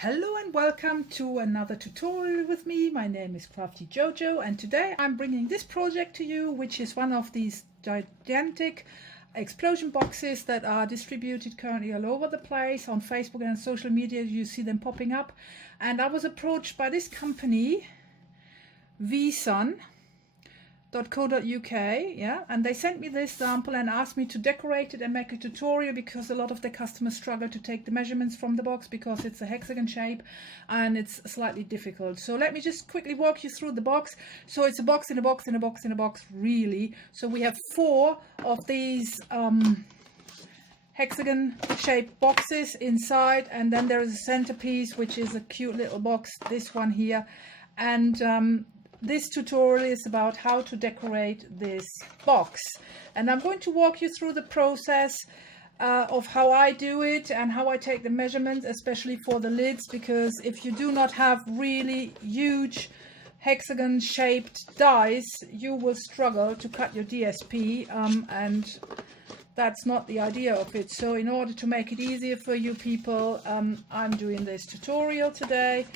Hello and welcome to another tutorial with me. My name is Crafty Jojo and today I'm bringing this project to you, which is one of these gigantic explosion boxes that are distributed currently all over the place on Facebook and social media. You see them popping up, and I was approached by this company, Veesun.co.uk, yeah, and they sent me this sample and asked me to decorate it and make a tutorial because a lot of the customers struggle to take the measurements from the box because it's a hexagon shape and it's slightly difficult. So let me just quickly walk you through the box. So it's a box in a box in a box in a box, really. So we have 4 of these hexagon shaped boxes inside, and then there is a centerpiece, which is a cute little box, this one here. And this tutorial is about how to decorate this box, and I'm going to walk you through the process of how I do it and how I take the measurements, especially for the lids, because if you do not have really huge hexagon shaped dies, you will struggle to cut your DSP, and that's not the idea of it. So in order to make it easier for you people, I'm doing this tutorial today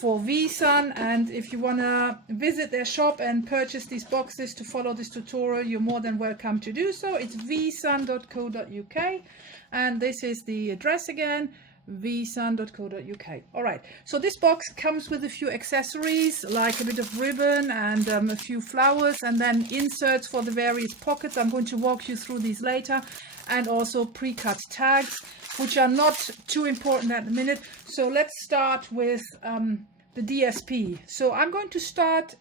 for Veesun, and if you want to visit their shop and purchase these boxes to follow this tutorial, you're more than welcome to do so. It's veesun.co.uk, and this is the address again, veesun.co.uk. all right, so this box comes with a few accessories like a bit of ribbon and a few flowers, and then inserts for the various pockets. I'm going to walk you through these later, and also pre-cut tags, which are not too important at the minute. So let's start with the DSP. So I'm going to start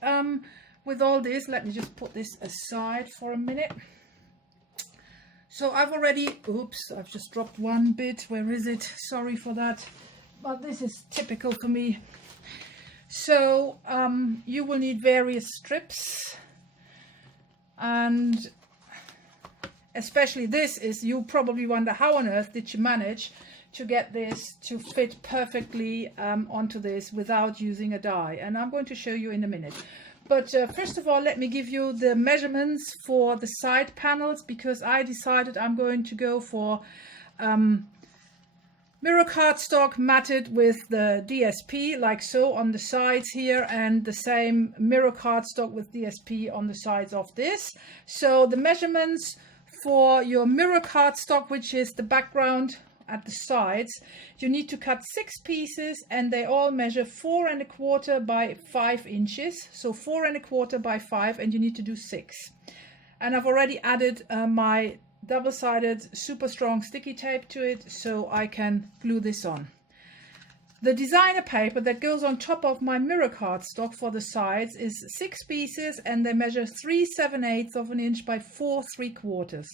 with all this. Let me just put this aside for a minute. So I've already, oops, I've just dropped one bit. Where is it? Sorry for that, but this is typical for me. So you will need various strips, and especially this is, you probably wonder how on earth did you manage to get this to fit perfectly onto this without using a die, and I'm going to show you in a minute. But first of all, let me give you the measurements for the side panels, because I decided I'm going to go for mirror cardstock matted with the DSP, like so, on the sides here, and the same mirror cardstock with DSP on the sides of this. So the measurements for your mirror cardstock, which is the background at the sides, you need to cut 6 pieces, and they all measure 4 1/4 by 5 inches. So 4 1/4 by 5, and you need to do 6. And I've already added my double-sided super strong sticky tape to it, so I can glue this on. The designer paper that goes on top of my mirror cardstock for the sides is 6 pieces, and they measure 3 7/8 of an inch by 4 3/4.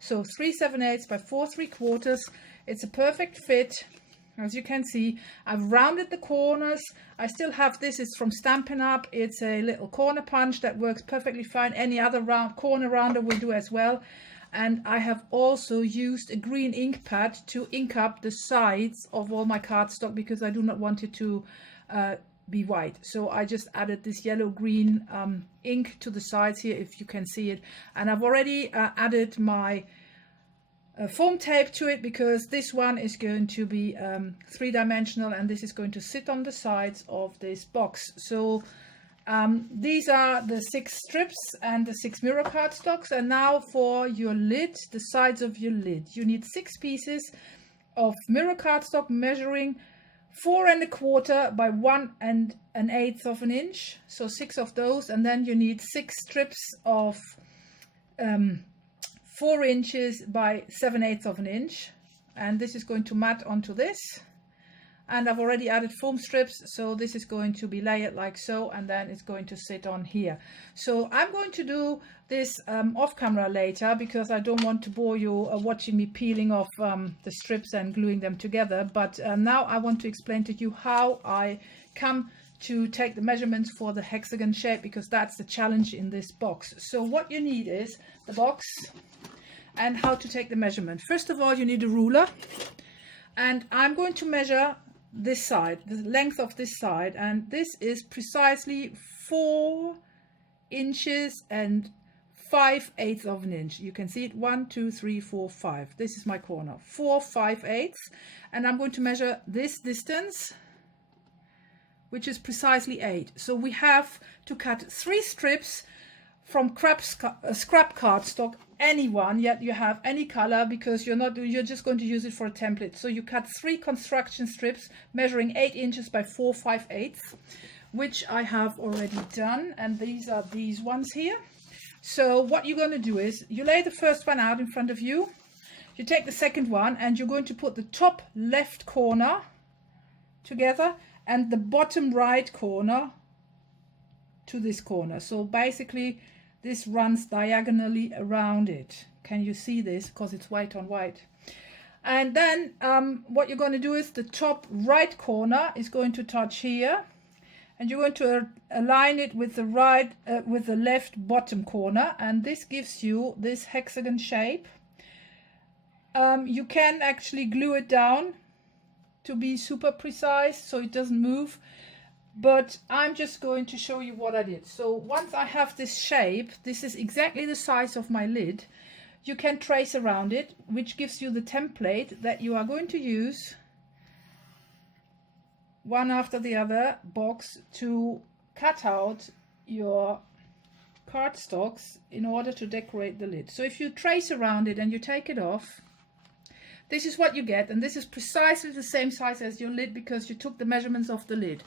So 3 7/8 by 4 3/4. It's a perfect fit. As you can see, I've rounded the corners. I still have this, it's from Stampin' Up. It's a little corner punch that works perfectly fine. Any other corner rounder will do as well. And I have also used a green ink pad to ink up the sides of all my cardstock, because I do not want it to be white. So I just added this yellow-green ink to the sides here, if you can see it. And I've already added my foam tape to it, because this one is going to be 3-dimensional, and this is going to sit on the sides of this box. So these are the 6 strips and the 6 mirror cardstocks. And now for your lid, the sides of your lid, you need 6 pieces of mirror cardstock measuring 4 1/4 by 1 1/8 of an inch. So 6 of those, and then you need 6 strips of 4 inches by 7/8 of an inch, and this is going to mat onto this. And I've already added foam strips, so this is going to be layered like so, and then it's going to sit on here. So I'm going to do this off camera later, because I don't want to bore you watching me peeling off the strips and gluing them together. But now I want to explain to you how I come to take the measurements for the hexagon shape, because that's the challenge in this box. So what you need is the box and how to take the measurement. First of all, you need a ruler, and I'm going to measure this side, the length of this side, and this is precisely 4 inches and 5/8 of an inch. You can see it, 1 2 3 4 5. This is my corner, 4 5/8, and I'm going to measure this distance which is precisely 8. So we have to cut 3 strips from scrap cardstock, any one, yet you have any color, because you're just going to use it for a template. So you cut 3 construction strips measuring 8 inches by 4/5/8, which I have already done, and these are these ones here. So what you're going to do is you lay the first one out in front of you, you take the second one, and you're going to put the top left corner together and the bottom right corner to this corner. So basically this runs diagonally around it. Can you see this? Because it's white on white. And then what you're going to do is the top right corner is going to touch here, and you're going to align it with the with the left bottom corner, and this gives you this hexagon shape. You can actually glue it down to be super precise so it doesn't move, but I'm just going to show you what I did. So once I have this shape, this is exactly the size of my lid, you can trace around it, which gives you the template that you are going to use one after the other box to cut out your cardstocks in order to decorate the lid. So if you trace around it and you take it off, this is what you get, and this is precisely the same size as your lid because you took the measurements of the lid.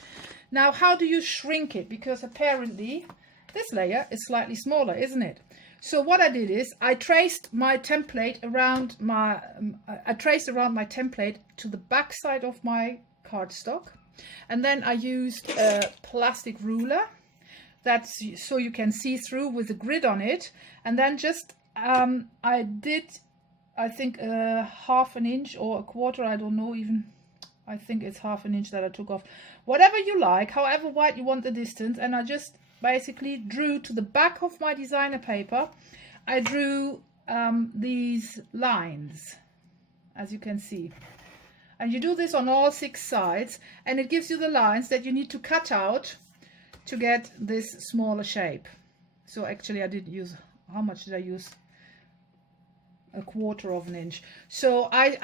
Now, how do you shrink it? Because apparently this layer is slightly smaller, isn't it? So what I did is I traced my template around my template to the back side of my cardstock, and then I used a plastic ruler that's so you can see through with a grid on it, and then just I think 1/2 inch or 1/4, I don't know, even I think it's 1/2 inch that I took off. Whatever you like, however wide you want the distance, and I just basically drew to the back of my designer paper, I drew these lines, as you can see. And you do this on all 6 sides, and it gives you the lines that you need to cut out to get this smaller shape. So actually I did use, how much did I use? 1/4 inch. So I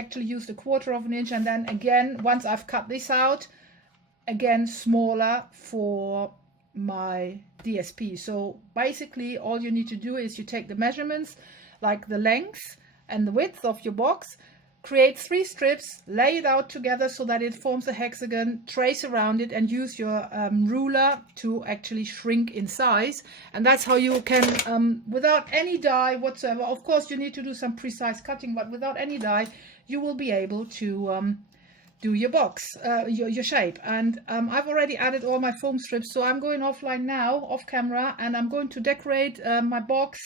actually used 1/4 inch, and then again, once I've cut this out, again smaller for my DSP. So basically all you need to do is you take the measurements, like the length and the width of your box, create 3 strips, lay it out together so that it forms a hexagon, trace around it, and use your ruler to actually shrink in size. And that's how you can, without any die whatsoever, of course you need to do some precise cutting, but without any die you will be able to do your box, your shape. And I've already added all my foam strips, so I'm going offline now, off camera, and I'm going to decorate my box,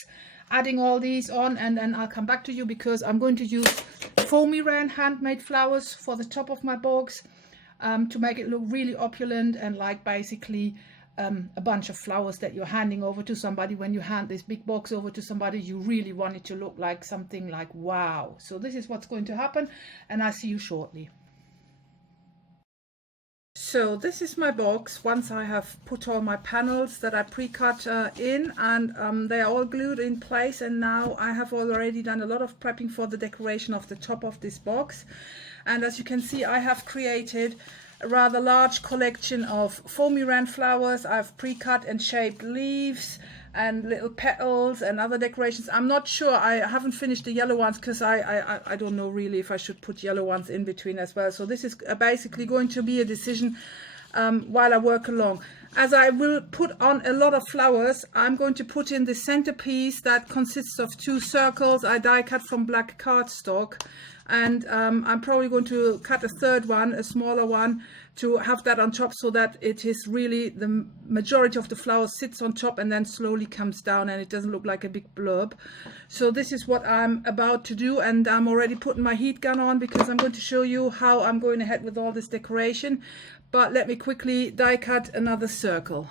adding all these on, and then I'll come back to you because I'm going to use foamy ran handmade flowers for the top of my box to make it look really opulent, and like basically a bunch of flowers that you're handing over to somebody. When you hand this big box over to somebody, you really want it to look like something like wow. So this is what's going to happen, and I'll see you shortly. So this is my box once I have put all my panels that I pre-cut in, and they are all glued in place, and now I have already done a lot of prepping for the decoration of the top of this box. And as you can see, I have created a rather large collection of foamy ran flowers. I've pre-cut and shaped leaves and little petals and other decorations. I'm not sure, I haven't finished the yellow ones because I don't know really if I should put yellow ones in between as well. So this is basically going to be a decision while I work along. As I will put on a lot of flowers, I'm going to put in the centerpiece that consists of 2 circles I die cut from black cardstock, and I'm probably going to cut a 3rd one, a smaller one, to have that on top, so that it is really the majority of the flower sits on top and then slowly comes down, and it doesn't look like a big blurb. So this is what I'm about to do, and I'm already putting my heat gun on because I'm going to show you how I'm going ahead with all this decoration. But let me quickly die cut another circle.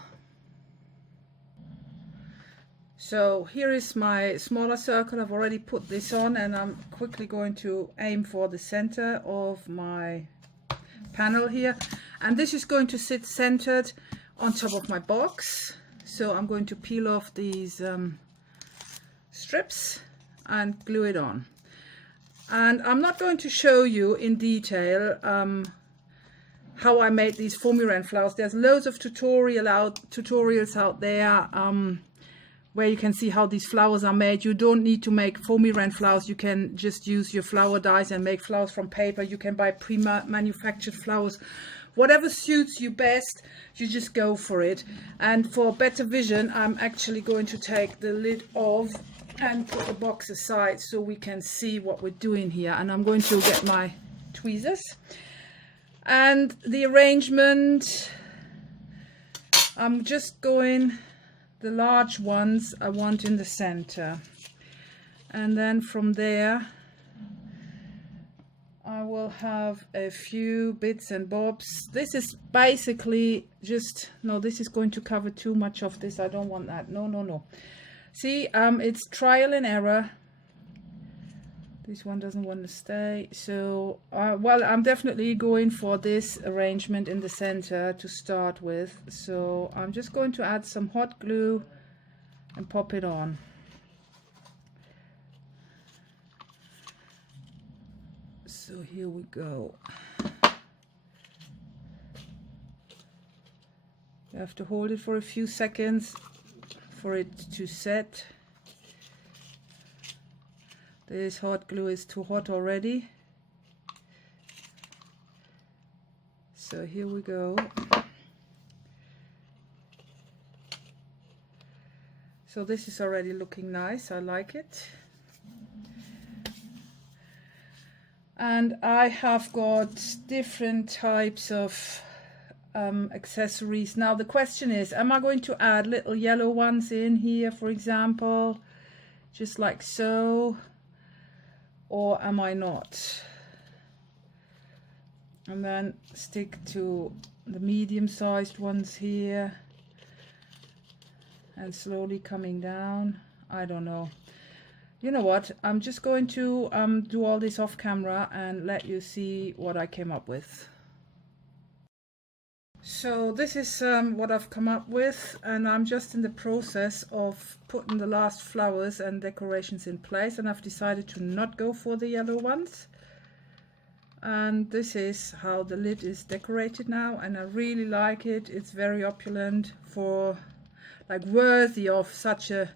So here is my smaller circle. I've already put this on, and I'm quickly going to aim for the center of my panel here, and this is going to sit centered on top of my box. So I'm going to peel off these strips and glue it on. And I'm not going to show you in detail how I made these foamy wren flowers. There's loads of tutorials out there where you can see how these flowers are made. You don't need to make foamy wren flowers. You can just use your flower dies and make flowers from paper. You can buy pre-manufactured flowers. Whatever suits you best, you just go for it. And for better vision, I'm actually going to take the lid off and put the box aside so we can see what we're doing here. And I'm going to get my tweezers. And the arrangement, I'm just going, the large ones I want in the center. And then from there, I will have a few bits and bobs. This is basically just, no, this is going to cover too much of this. I don't want that. No, no, no. See, it's trial and error. This one doesn't want to stay. So, well, I'm definitely going for this arrangement in the center to start with. So I'm just going to add some hot glue and pop it on. So here we go. You have to hold it for a few seconds for it to set. This hot glue is too hot already. So here we go. So this is already looking nice. I like it. And I have got different types of accessories. Now the question is, am I going to add little yellow ones in here, for example, just like so, or am I not? And then stick to the medium-sized ones here and slowly coming down. I don't know. You know what, I'm just going to do all this off camera and let you see what I came up with. So this is what I've come up with, and I'm just in the process of putting the last flowers and decorations in place, and I've decided to not go for the yellow ones. And this is how the lid is decorated now, and I really like it. It's very opulent, for like worthy of such a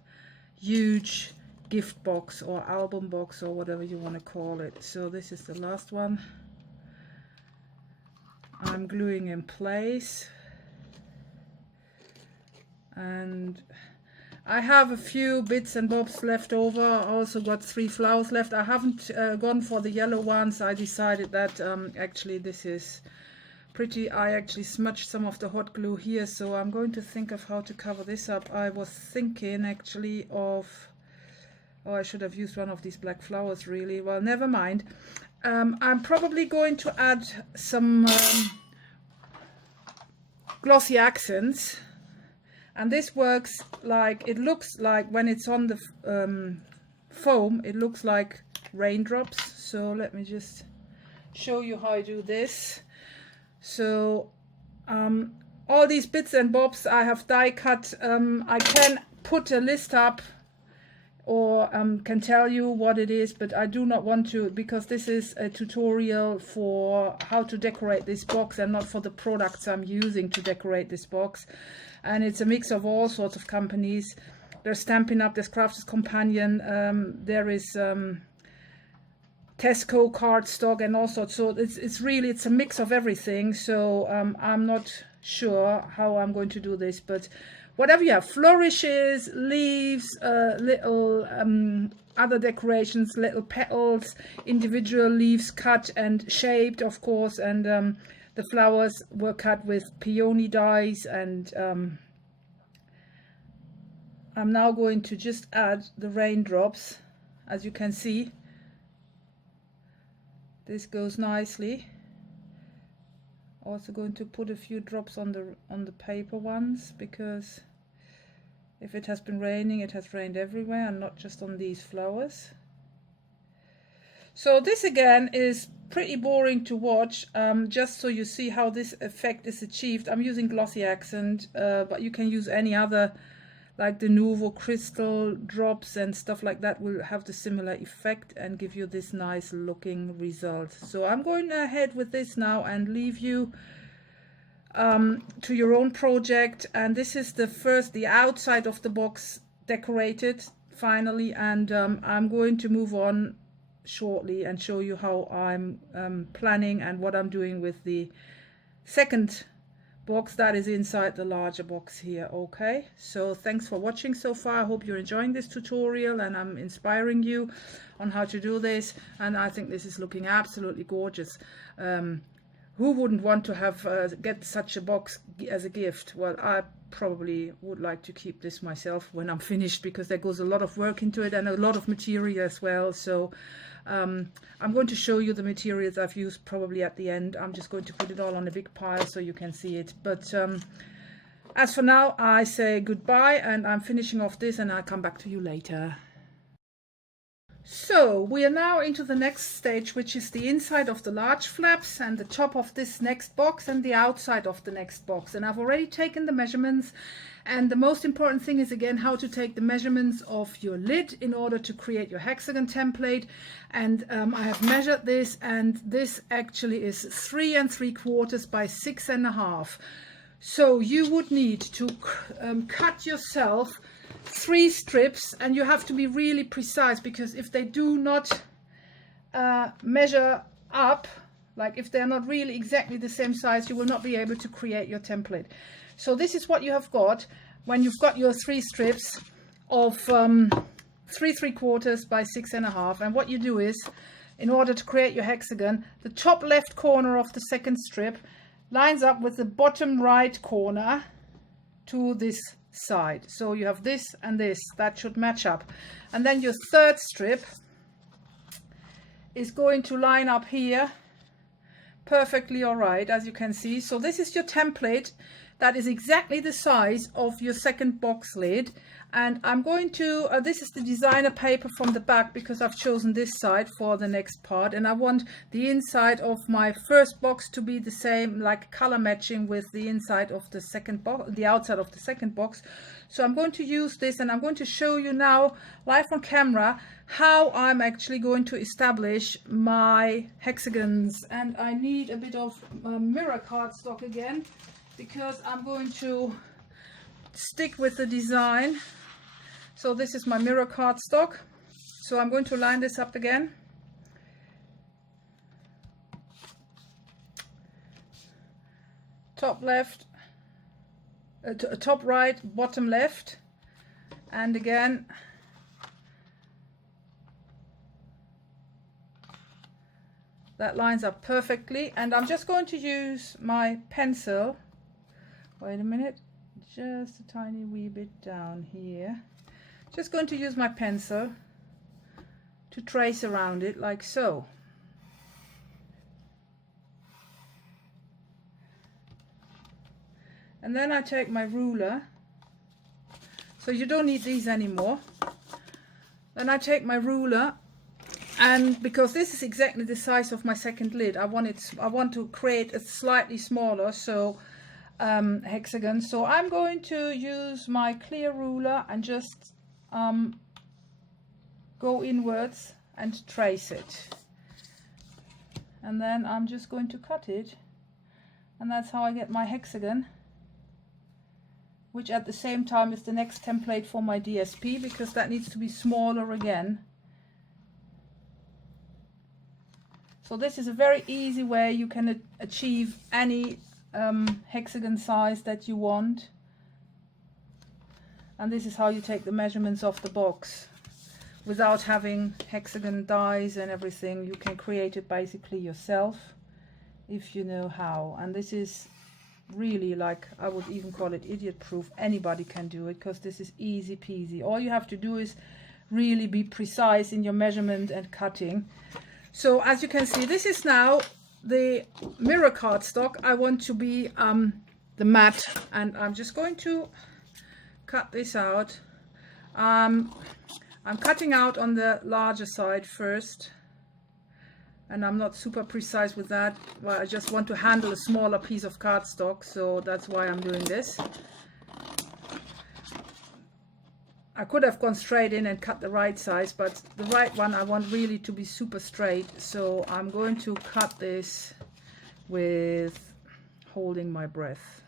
huge gift box or album box or whatever you want to call it. So this is the last one. I'm gluing in place, and I have a few bits and bobs left over. I also got 3 flowers left. I haven't gone for the yellow ones. I decided that actually this is pretty. I actually smudged some of the hot glue here, so I'm going to think of how to cover this up. I was thinking actually of, oh, I should have used one of these black flowers really. Well, never mind. I'm probably going to add some glossy accents, and this works like, it looks like when it's on the foam, it looks like raindrops. So let me just show you how I do this. So all these bits and bobs I have die cut. I can put a list up or can tell you what it is, but I do not want to, because this is a tutorial for how to decorate this box and not for the products I'm using to decorate this box. And it's a mix of all sorts of companies. There's Stampin' Up, there's Crafters Companion, there is Tesco cardstock and all sorts. So it's really, it's a mix of everything. So I'm not sure how I'm going to do this, but whatever you have, flourishes, leaves, little other decorations, little petals, individual leaves cut and shaped, of course, and the flowers were cut with peony dies. And I'm now going to just add the raindrops. As you can see, this goes nicely. Also going to put a few drops on the paper ones, because if it has been raining, it has rained everywhere and not just on these flowers. So this again is pretty boring to watch, just so you see how this effect is achieved. I'm using glossy accent, but you can use any other, like the Nuvo crystal drops and stuff like that will have the similar effect and give you this nice looking result. So I'm going ahead with this now and leave you to your own project. And this is the outside of the box decorated finally, and I'm going to move on shortly and show you how I'm planning and what I'm doing with the second box that is inside the larger box here. Okay, so thanks for watching so far. I hope you're enjoying this tutorial and I'm inspiring you on how to do this, and I think this is looking absolutely gorgeous. Who wouldn't want to have get such a box as a gift? Well, I probably would like to keep this myself when I'm finished, because there goes a lot of work into it and a lot of material as well. So I'm going to show you the materials I've used probably at the end. I'm just going to put it all on a big pile so you can see it. But as for now, I say goodbye, and I'm finishing off this, and I'll come back to you later. So we are now into the next stage, which is the inside of the large flaps and the top of this next box and the outside of the next box. And I've already taken the measurements, and the most important thing is again how to take the measurements of your lid in order to create your hexagon template. And I have measured this, and this actually is 3 3/4 by 6 1/2. So you would need to cut yourself 3 strips, and you have to be really precise, because if they do not measure up, like if they're not really exactly the same size, you will not be able to create your template. So this is what you have got when you've got your 3 strips of 3 3/4 by 6 1/2. And what you do is, in order to create your hexagon, the top left corner of the second strip lines up with the bottom right corner to this side. So you have this and this, that should match up. And then your third strip is going to line up here perfectly, all right, as you can see. So this is your template that is exactly the size of your second box lid. And I'm going to this is the designer paper from the back, because I've chosen this side for the next part, and I want the inside of my first box to be the same, like color matching with the inside of the second box, the outside of the second box. So I'm going to use this, and I'm going to show you now live on camera how I'm actually going to establish my hexagons. And I need a bit of mirror cardstock again, because I'm going to stick with the design. So this is my mirror cardstock. So I'm going to line this up again. Top left, top right, bottom left, and again that lines up perfectly. And I'm just going to use my pencil. Wait a minute, just a tiny wee bit down here. Just going to use my pencil to trace around it like so. And then I take my ruler. So you don't need these anymore. Then I take my ruler, and because this is exactly the size of my second lid, I want to create a slightly smaller hexagon. So I'm going to use my clear ruler and just go inwards and trace it, and then I'm just going to cut it, and that's how I get my hexagon, which at the same time is the next template for my DSP, because that needs to be smaller again. So this is a very easy way you can achieve any hexagon size that you want. And this is how you take the measurements of the box without having hexagon dies and everything. You can create it basically yourself if you know how. And this is really, like, I would even call it idiot proof. Anybody can do it, because this is easy peasy. All you have to do is really be precise in your measurement and cutting. So as you can see, this is now the mirror cardstock. I want to be the matte, and I'm just going to cut this out. I'm cutting out on the larger side first, and I'm not super precise with that. Well, I just want to handle a smaller piece of cardstock, so that's why I'm doing this. I could have gone straight in and cut the right size, but the right one I want really to be super straight. So I'm going to cut this with holding my breath.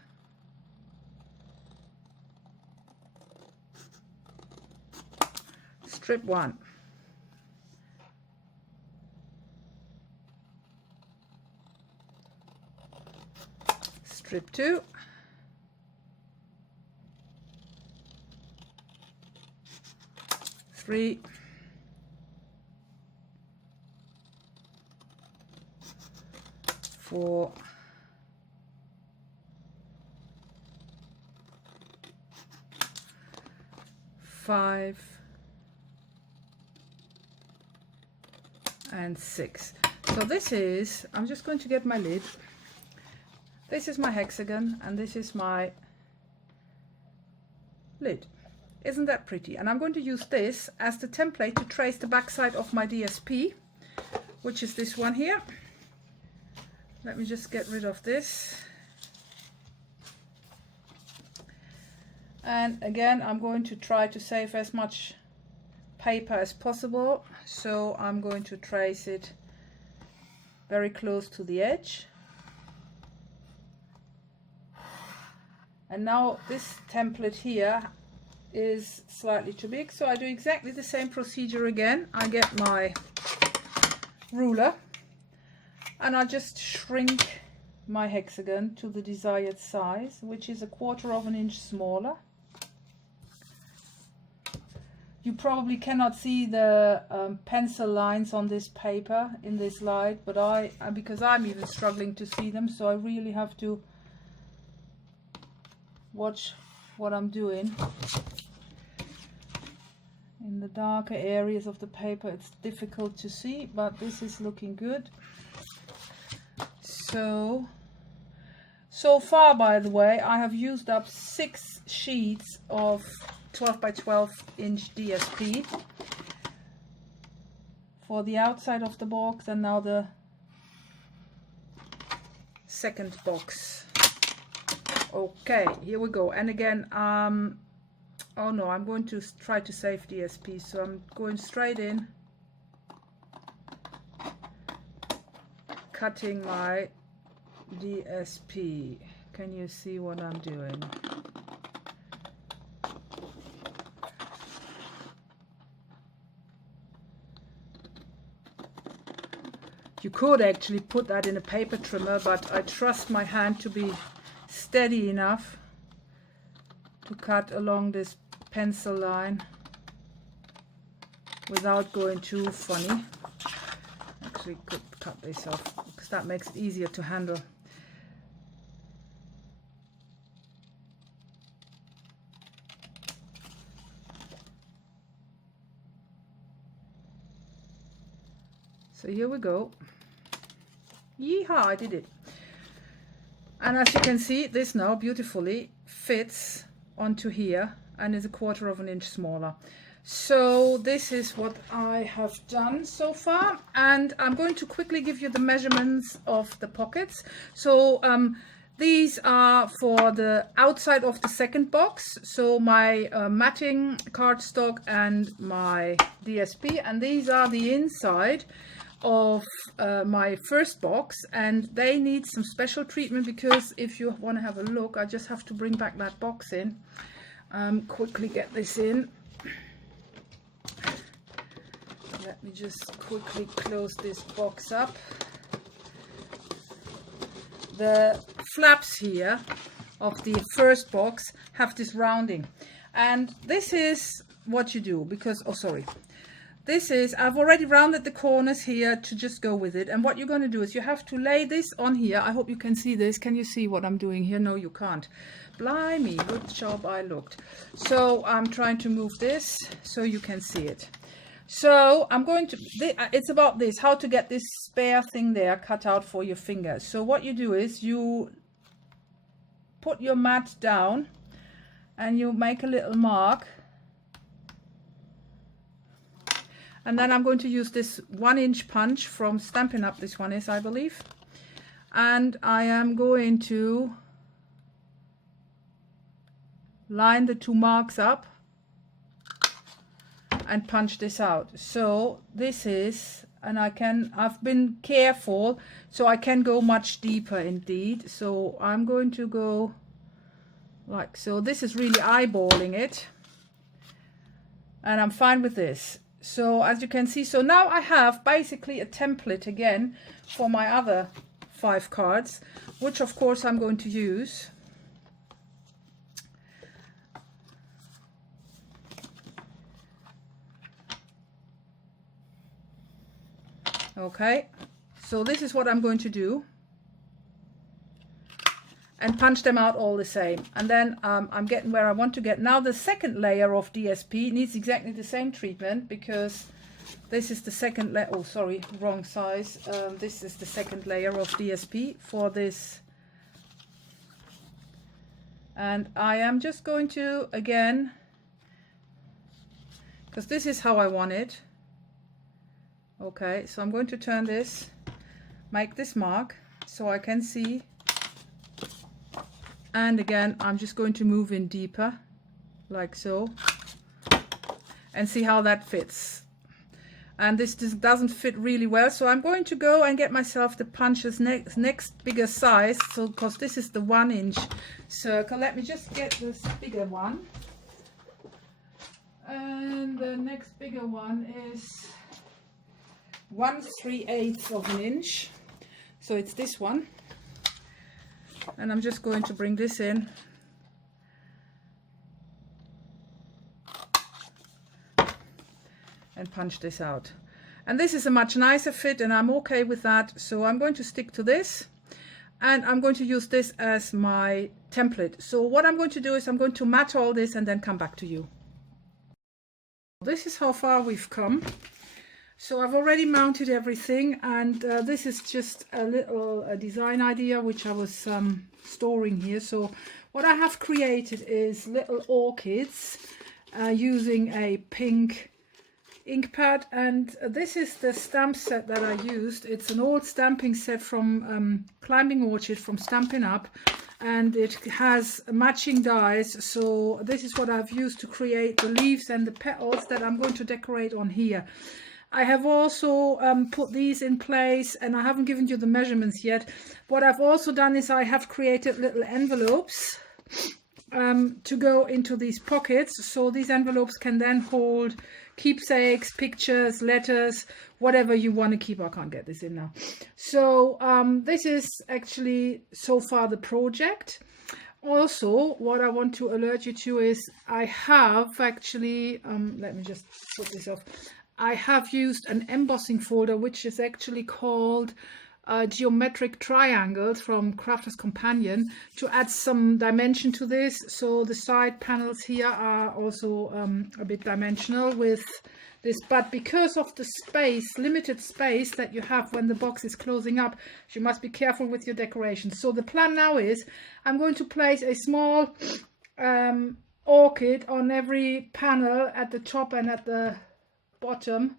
Strip 1. Strip 2. Three. 4. 5. And 6. So this is, I'm just going to get my lid. This is my hexagon and this is my lid. Isn't that pretty? And I'm going to use this as the template to trace the backside of my DSP, which is this one here. Let me just get rid of this. And again, I'm going to try to save as much paper as possible, so I'm going to trace it very close to the edge. And now this template here is slightly too big, so I do exactly the same procedure again. I get my ruler and I just shrink my hexagon to the desired size, which is 1/4 inch smaller. You probably cannot see the pencil lines on this paper in this light, but because I'm even struggling to see them, so I really have to watch what I'm doing. In the darker areas of the paper it's difficult to see, but this is looking good. So far, by the way, I have used up 6 sheets of 12 by 12 inch DSP for the outside of the box, and now the second box. Okay, here we go. And again, oh no, I'm going to try to save DSP, so I'm going straight in, cutting my DSP. Can you see what I'm doing? You could actually put that in a paper trimmer, but I trust my hand to be steady enough to cut along this pencil line without going too funny. Actually could cut this off because that makes it easier to handle. So here we go. Yeehaw, I did it. And as you can see, this now beautifully fits onto here and is 1/4 inch smaller. So this is what I have done so far, and I'm going to quickly give you the measurements of the pockets. So these are for the outside of the second box, so my matting cardstock and my DSP, and these are the inside of my first box, and they need some special treatment because if you want to have a look, I just have to bring back that box in. Quickly get this in. Let me just quickly close this box up. The flaps here of the first box have this rounding, and this is what you do because, oh sorry, this is, I've already rounded the corners here to just go with it. And what you're going to do is you have to lay this on here. I hope you can see this. Can you see what I'm doing here? No, you can't. Blimey, good job I looked. So I'm trying to move this so you can see it. So I'm going to, it's about this, how to get this spare thing there cut out for your fingers. So what you do is you put your mat down and you make a little mark. And then I'm going to use this 1-inch punch from Stampin' Up, this one is, I believe. And I am going to line the 2 marks up and punch this out. So this is and I've been careful, so I can go much deeper indeed. So I'm going to go like so. This is really eyeballing it, and I'm fine with this. So as you can see, so now I have basically a template again for my other 5 cards, which of course I'm going to use. Okay, so this is what I'm going to do, and punch them out all the same, and then I'm getting where I want to get. Now the second layer of DSP needs exactly the same treatment, because this is the second layer. Oh, sorry, wrong size. This is the second layer of DSP for this, and I am just going to, again, because this is how I want it. Okay, so I'm going to turn this, make this mark so I can see, and again I'm just going to move in deeper like so and see how that fits. And this doesn't fit really well, so I'm going to go and get myself the punches next bigger size, so because this is the 1-inch circle. Let me just get this bigger one, and the next bigger one is 1/3 of an inch, so it's this one, and I'm just going to bring this in and punch this out, and this is a much nicer fit, and I'm okay with that. So I'm going to stick to this, and I'm going to use this as my template. So what I'm going to do is I'm going to mat all this and then come back to you. This is how far we've come. So I've already mounted everything, and this is just a little design idea which I was storing here. So what I have created is little orchids using a pink ink pad, and this is the stamp set that I used. It's an old stamping set from Climbing Orchid, from Stampin' Up, and it has matching dies. So this is what I've used to create the leaves and the petals that I'm going to decorate on here. I have also put these in place, and I haven't given you the measurements yet. What I've also done is I have created little envelopes to go into these pockets. So these envelopes can then hold keepsakes, pictures, letters, whatever you want to keep. I can't get this in now. So this is actually so far the project. Also, what I want to alert you to is I have actually, let me just put this off. I have used an embossing folder, which is actually called Geometric Triangles from Crafter's Companion, to add some dimension to this. So the side panels here are also a bit dimensional with this, but because of the space, limited space that you have when the box is closing up, you must be careful with your decorations. So the plan now is I'm going to place a small orchid on every panel at the top and at the bottom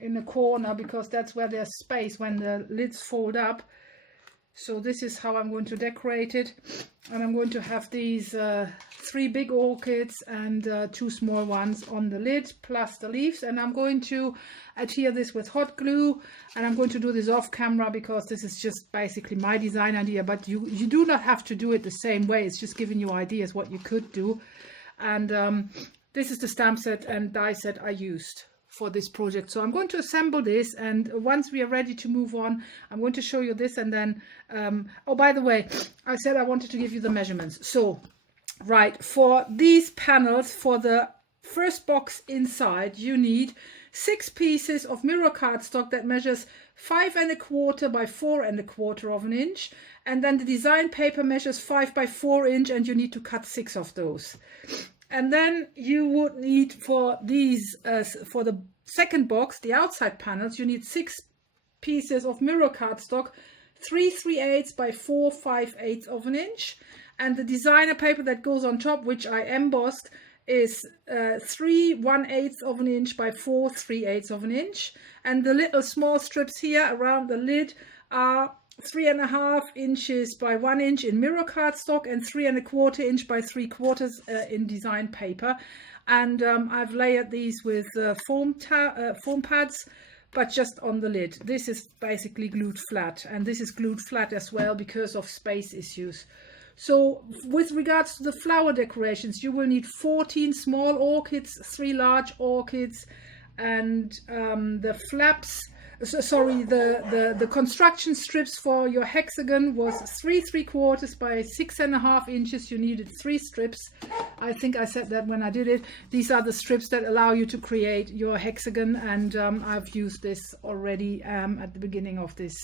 in the corner, because that's where there's space when the lids fold up. So this is how I'm going to decorate it, and I'm going to have these 3 big orchids and 2 small ones on the lid, plus the leaves, and I'm going to adhere this with hot glue, and I'm going to do this off camera because this is just basically my design idea, but you do not have to do it the same way. It's just giving you ideas what you could do. And this is the stamp set and die set I used for this project. So I'm going to assemble this, and once we are ready to move on, I'm going to show you this. And then oh, by the way, I said I wanted to give you the measurements. So right, for these panels, for the first box inside, you need 6 pieces of mirror cardstock that measures 5 1/4 by 4 1/4 of an inch, and then the design paper measures 5 by 4 inch, and you need to cut 6 of those. And then you would need for these, for the second box, the outside panels, you need 6 pieces of mirror cardstock, 3 3/8 by 4 5/8 of an inch. And the designer paper that goes on top, which I embossed, is 3 1/8 of an inch by 4 3/8 of an inch. And the little small strips here around the lid are 3 1/2 inches by 1 inch in mirror cardstock, and 3 1/4 inch by 3/4 in design paper. And I've layered these with foam pads, but just on the lid. This is basically glued flat, and this is glued flat as well because of space issues. So with regards to the flower decorations, you will need 14 small orchids, 3 large orchids, and the flaps, sorry, the construction strips for your hexagon was 3 3/4 by 6.5 inches. You needed 3 strips. I think I said that when I did it. These are the strips that allow you to create your hexagon, and I've used this already at the beginning of this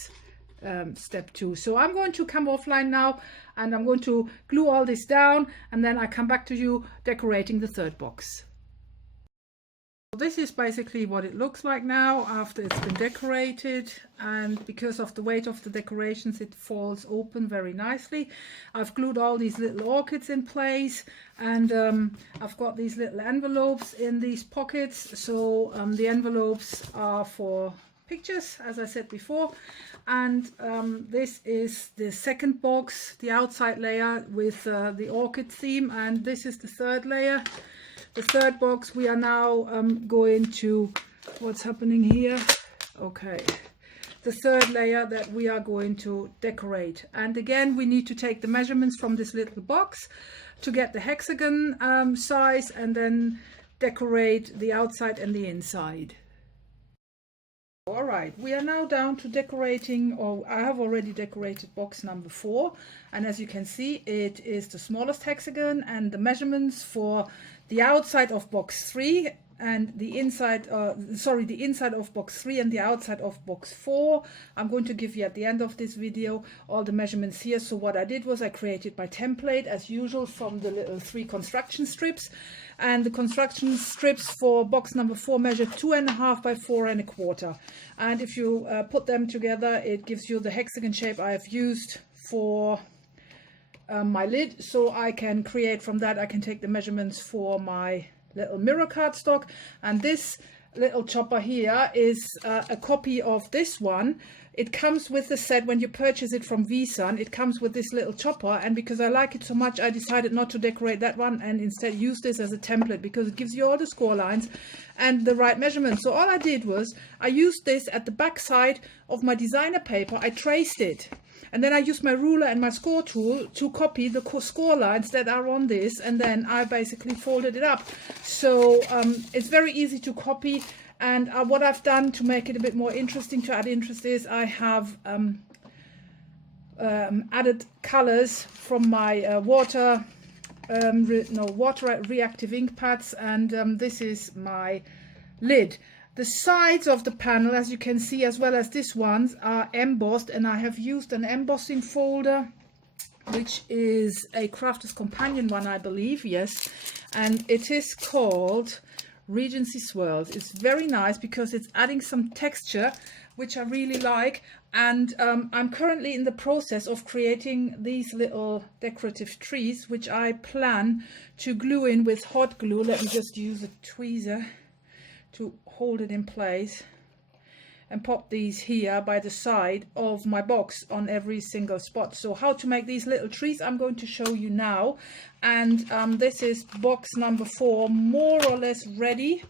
step 2. So I'm going to come offline now, and I'm going to glue all this down, and then I come back to you decorating the 3rd box. This is basically what it looks like now after it's been decorated, and because of the weight of the decorations it falls open very nicely. I've glued all these little orchids in place, and I've got these little envelopes in these pockets. So the envelopes are for pictures, as I said before, and this is the 2nd box, the outside layer with the orchid theme, and this is the 3rd layer. The 3rd box we are now going to, what's happening here? Okay, the 3rd layer that we are going to decorate. And again, we need to take the measurements from this little box to get the hexagon size, and then decorate the outside and the inside. All right, we are now down to decorating, or I have already decorated box number 4, and as you can see, it is the smallest hexagon, and the measurements for the outside of box 3 and the inside, the inside of box 3 and the outside of box 4. I'm going to give you at the end of this video all the measurements here. So what I did was I created my template as usual from the little 3 construction strips, and the construction strips for box number 4 measure 2.5 by 4.25, and if you put them together it gives you the hexagon shape I have used for my lid. So I can create from that, I can take the measurements for my little mirror cardstock, and this little chopper here is a copy of this one. It comes with the set when you purchase it from Veesun. It comes with this little chopper, and because I like it so much I decided not to decorate that one and instead use this as a template, because it gives you all the score lines and the right measurements. So all I did was I used this at the back side of my designer paper. I traced it, and then I used my ruler and my score tool to copy the score lines that are on this, and then I basically folded it up. So it's very easy to copy. And what I've done to make it a bit more interesting, to add interest, is I have added colors from my water reactive ink pads, and this is my lid. The sides of the panel, as you can see, as well as this ones, are embossed, and I have used an embossing folder, which is a Crafter's Companion one, I believe, yes, and it is called Regency Swirls. It's very nice because it's adding some texture, which I really like, and I'm currently in the process of creating these little decorative trees, which I plan to glue in with hot glue. Let me just use a tweezer to hold it in place and pop these here by the side of my box on every single spot. So how to make these little trees I'm going to show you now, and this is box number 4 more or less ready.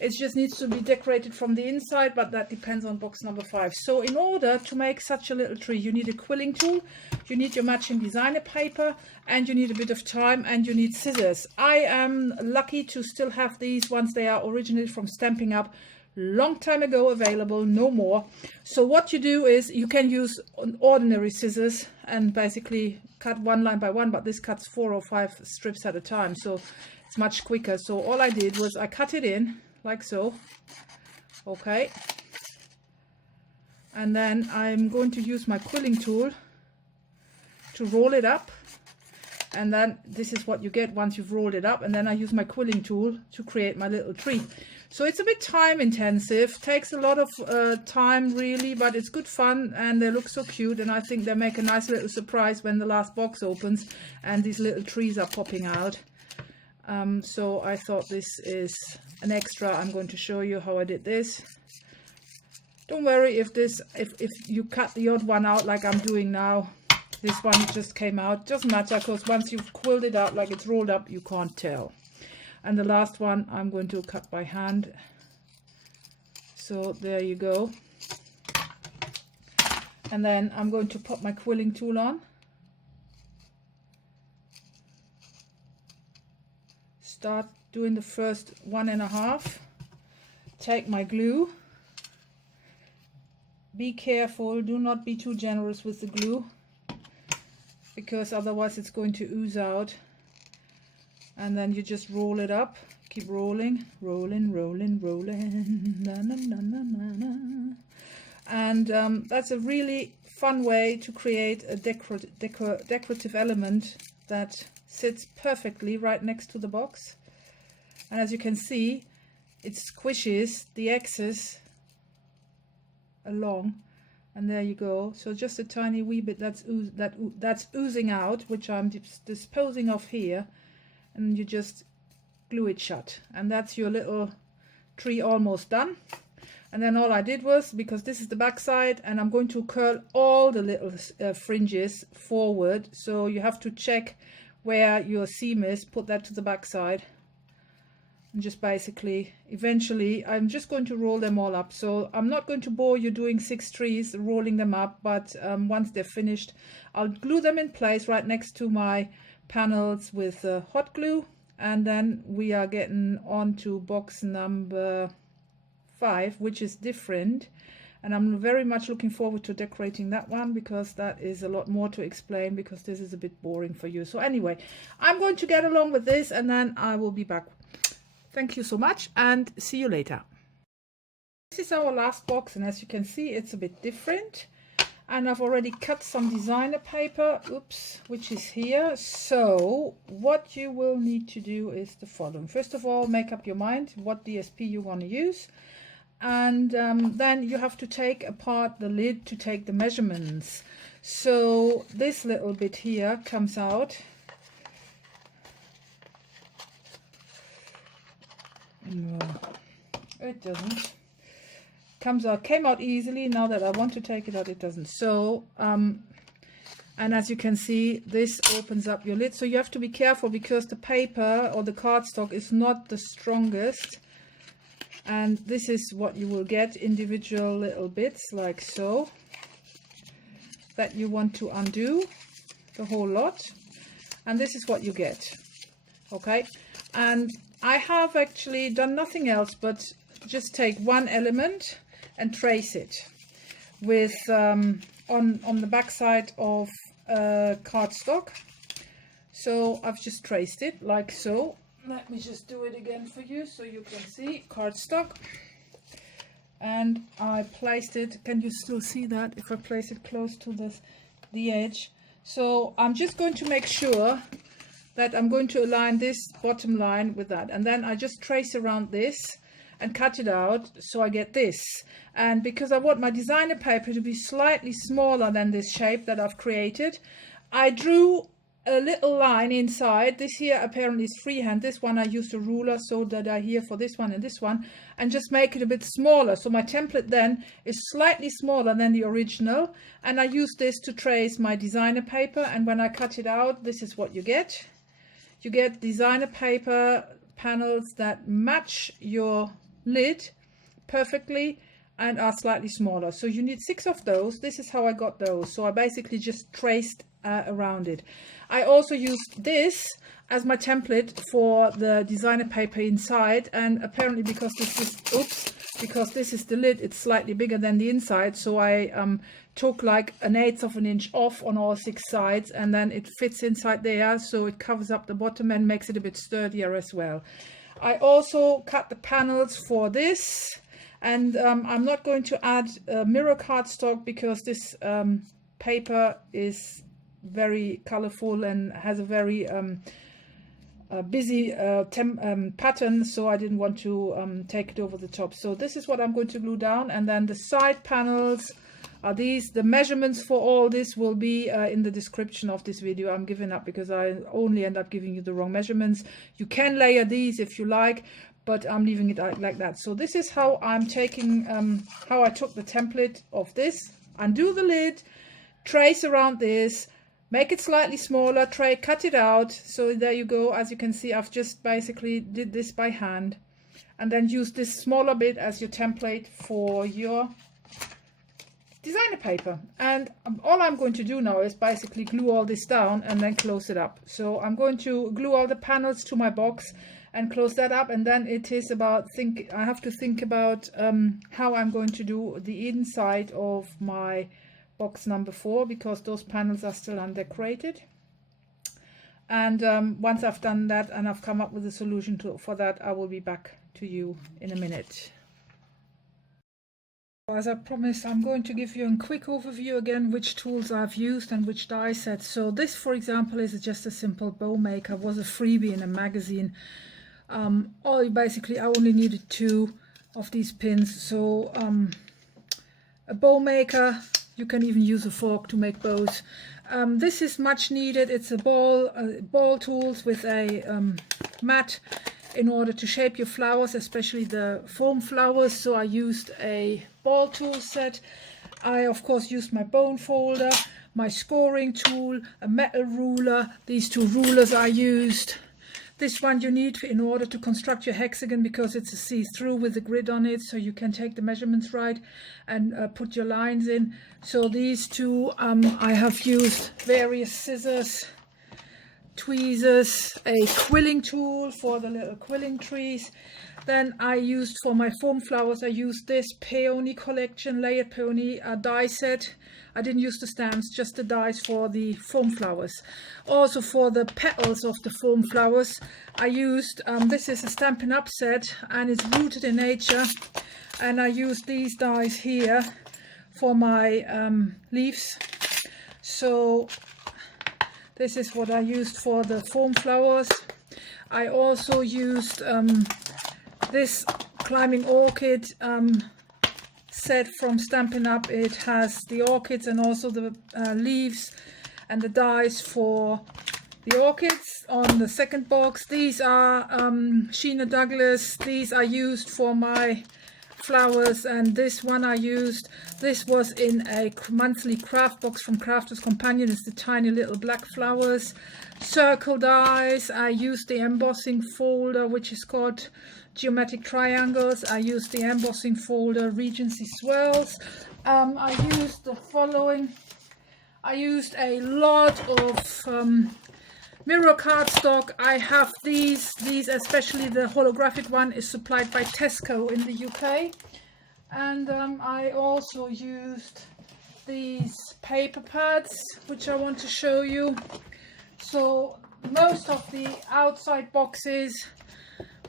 It just needs to be decorated from the inside, but that depends on box number 5. So in order to make such a little tree, you need a quilling tool, you need your matching designer paper, and you need a bit of time, and you need scissors. I am lucky to still have these ones. They are originally from Stampin' Up, long time ago, available, no more. So what you do is you can use ordinary scissors and basically cut one line by one, but this cuts 4 or 5 strips at a time, so it's much quicker. So all I did was I cut it in like so, okay, and then I'm going to use my quilling tool to roll it up, and then this is what you get once you've rolled it up, and then I use my quilling tool to create my little tree. So it's a bit time intensive, takes a lot of time really, but it's good fun, and they look so cute, and I think they make a nice little surprise when the last box opens and these little trees are popping out. So I thought this is an extra. I'm going to show you how I did this. Don't worry if you cut the odd one out like I'm doing now. This one just came out, doesn't matter, because once you've quilled it out like it's rolled up, you can't tell. And the last one I'm going to cut by hand. So there you go. And then I'm going to pop my quilling tool on. Start doing the first 1.5. Take my glue. Be careful, do not be too generous with the glue, because otherwise it's going to ooze out. And then you just roll it up. Keep rolling, rolling, rolling, rolling. Na, na, na, na, na, na. And that's a really fun way to create a decorative element that sits perfectly right next to the box. And as you can see, it squishes the excess along, and there you go. So just a tiny wee bit that's oozing out, which I'm disposing of here, and you just glue it shut, and that's your little tree almost done. And then all I did was, because this is the back side, and I'm going to curl all the little fringes forward, so you have to check where your seam is, put that to the back side. And just basically, eventually, I'm just going to roll them all up. So I'm not going to bore you doing 6 trees, rolling them up, but once they're finished, I'll glue them in place right next to my panels with hot glue. And then we are getting on to box number 5, which is different. And I'm very much looking forward to decorating that one, because that is a lot more to explain, because this is a bit boring for you. So anyway, I'm going to get along with this, and then I will be back. Thank you so much, and see you later. This is our last box, and as you can see, it's a bit different. And I've already cut some designer paper, oops, which is here. So what you will need to do is the following. First of all, make up your mind what DSP you want to use. And then you have to take apart the lid to take the measurements. So this little bit here comes out. No, it doesn't. Came out easily. Now that I want to take it out, it doesn't. So and as you can see, this opens up your lid, so you have to be careful, because the paper or the cardstock is not the strongest, and this is what you will get, individual little bits like so, that you want to undo the whole lot, and this is what you get. Okay, and I have actually done nothing else but just take one element and trace it with on the back side of cardstock. So I've just traced it like so. Let me just do it again for you so you can see cardstock. And I placed it. Can you still see that if I place it close to the edge? So I'm just going to make sure that I'm going to align this bottom line with that, and then I just trace around this and cut it out, so I get this. And because I want my designer paper to be slightly smaller than this shape that I've created, I drew a little line inside. This here apparently is freehand. This one I used a ruler, so that I here for this one and this one, and just make it a bit smaller. So my template then is slightly smaller than the original, and I use this to trace my designer paper. And when I cut it out, this is what you get. You get designer paper panels that match your lid perfectly and are slightly smaller. So you need 6 of those. This is how I got those. So I basically just traced around it. I also used this as my template for the designer paper inside, and apparently because this is the lid, it's slightly bigger than the inside, so I took like 1/8 of an inch off on all 6 sides, and then it fits inside there, so it covers up the bottom and makes it a bit sturdier as well. I also cut the panels for this, and I'm not going to add mirror cardstock, because this paper is very colorful and has a very busy pattern, so I didn't want to take it over the top. So this is what I'm going to glue down, and then the side panels are these. The measurements for all this will be in the description of this video. I'm giving up because I only end up giving you the wrong measurements. You can layer these if you like, but I'm leaving it like that. So this is how I'm taking how I took the template of this. Undo the lid, trace around this, make it slightly smaller, cut it out. So there you go. As you can see, I've just basically did this by hand. and then use this smaller bit as your template for your designer paper. And all I'm going to do now is basically glue all this down and then close it up. So I'm going to glue all the panels to my box and close that up, and then it is about I have to think about how I'm going to do the inside of my box number 4, because those panels are still undecorated. And once I've done that and I've come up with a solution for that, I will be back to you in a minute. As I promised, I'm going to give you a quick overview again which tools I've used and which die sets. So this, for example, is just a simple bow maker. It was a freebie in a magazine. Basically I only needed 2 of these pins. So a bow maker, you can even use a fork to make bows. This is much needed. It's a ball tools with a mat in order to shape your flowers, especially the foam flowers. So I used a ball tool set. I of course used my bone folder, my scoring tool, a metal ruler. These 2 rulers I used. This one you need in order to construct your hexagon, because it's a see-through with a grid on it, so you can take the measurements right and put your lines in. So these 2, I have used various scissors, tweezers, a quilling tool for the little quilling trees. Then I used for my foam flowers, I used this peony collection, layered peony die set. I didn't use the stamps, just the dies for the foam flowers. Also for the petals of the foam flowers, I used, this is a Stampin' Up set, and it's rooted in nature. And I used these dies here for my leaves. So this is what I used for the foam flowers. I also used this climbing orchid set from Stampin' Up. It has the orchids and also the leaves and the dies for the orchids on the second box. These are Sheena Douglas. These are used for my flowers, and this one I used. This was in a monthly craft box from Crafter's Companion. It's the tiny little black flowers. Circle dies. I used the embossing folder, which is called Geometric Triangles. I used the embossing folder Regency Swirls. I used the following. I used a lot of mirror cardstock. I have these especially the holographic one is supplied by Tesco in the UK. And I also used these paper pads, which I want to show you. So most of the outside boxes,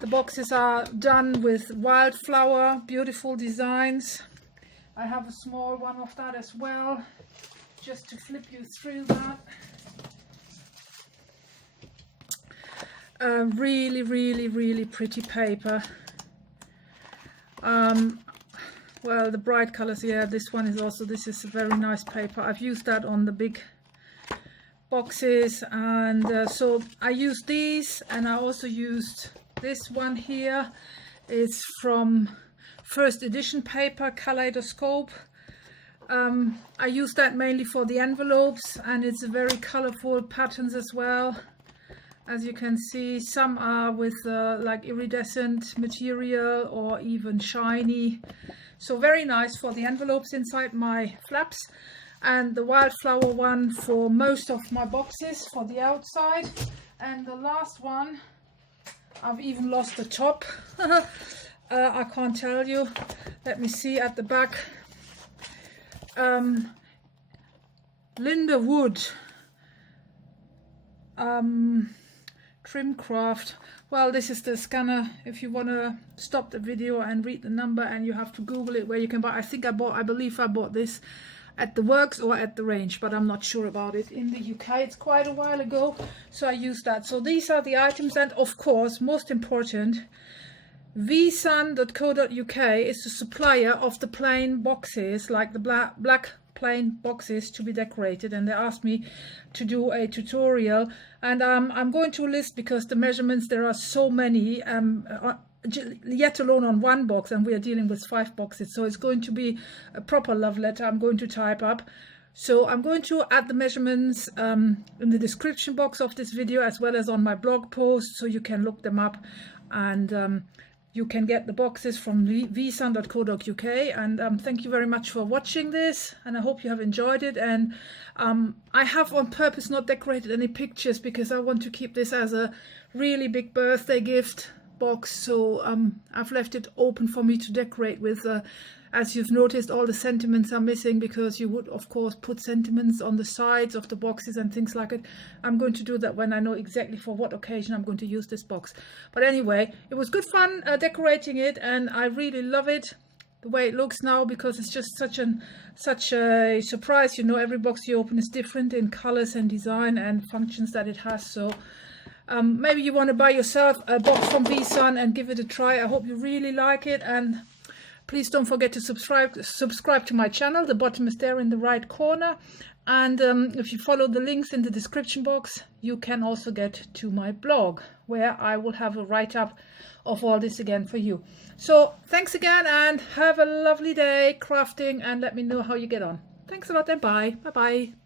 the boxes are done with wildflower, beautiful designs. I have a small one of that as well, just to flip you through that. Really, really, really pretty paper. Well, the bright colors, yeah, this one is also, this is a very nice paper. I've used that on the big boxes, and so I used these, and I also used this one here. It's from first edition paper, Kaleidoscope. I use that mainly for the envelopes, and it's a very colorful patterns as well. As you can see, some are with like iridescent material or even shiny. So very nice for the envelopes inside my flaps. And the wildflower one for most of my boxes for the outside. And the last one, I've even lost the top. I can't tell you. Let me see at the back. Linda Wood. Trimcraft. Well, this is the scanner if you want to stop the video and read the number, and you have to Google it where you can buy. I believe I bought this at the Works or at the Range, but I'm not sure about it. In the UK, it's quite a while ago, so I used that. So these are the items, and of course, most important, Veesun.co.uk is the supplier of the plain boxes, like the black plain boxes to be decorated, and they asked me to do a tutorial, and I'm going to list, because the measurements, there are so many, yet alone on one box, and we are dealing with 5 boxes, so it's going to be a proper love letter I'm going to type up. So I'm going to add the measurements in the description box of this video, as well as on my blog post, so you can look them up and you can get the boxes from veesun.co.uk. And thank you very much for watching this, and I hope you have enjoyed it. And I have on purpose not decorated any pictures because I want to keep this as a really big birthday gift box. So I've left it open for me to decorate with. As you've noticed, all the sentiments are missing because you would of course put sentiments on the sides of the boxes and things like it. I'm going to do that when I know exactly for what occasion I'm going to use this box. But anyway, it was good fun decorating it, and I really love it the way it looks now, because it's just such a surprise. You know, every box you open is different in colors and design and functions that it has. So maybe you want to buy yourself a box from Veesun and give it a try. I hope you really like it, and please don't forget to subscribe to my channel. The bottom is there in the right corner. And if you follow the links in the description box, you can also get to my blog, where I will have a write-up of all this again for you. So thanks again, and have a lovely day crafting, and let me know how you get on. Thanks a lot, and bye. Bye-bye.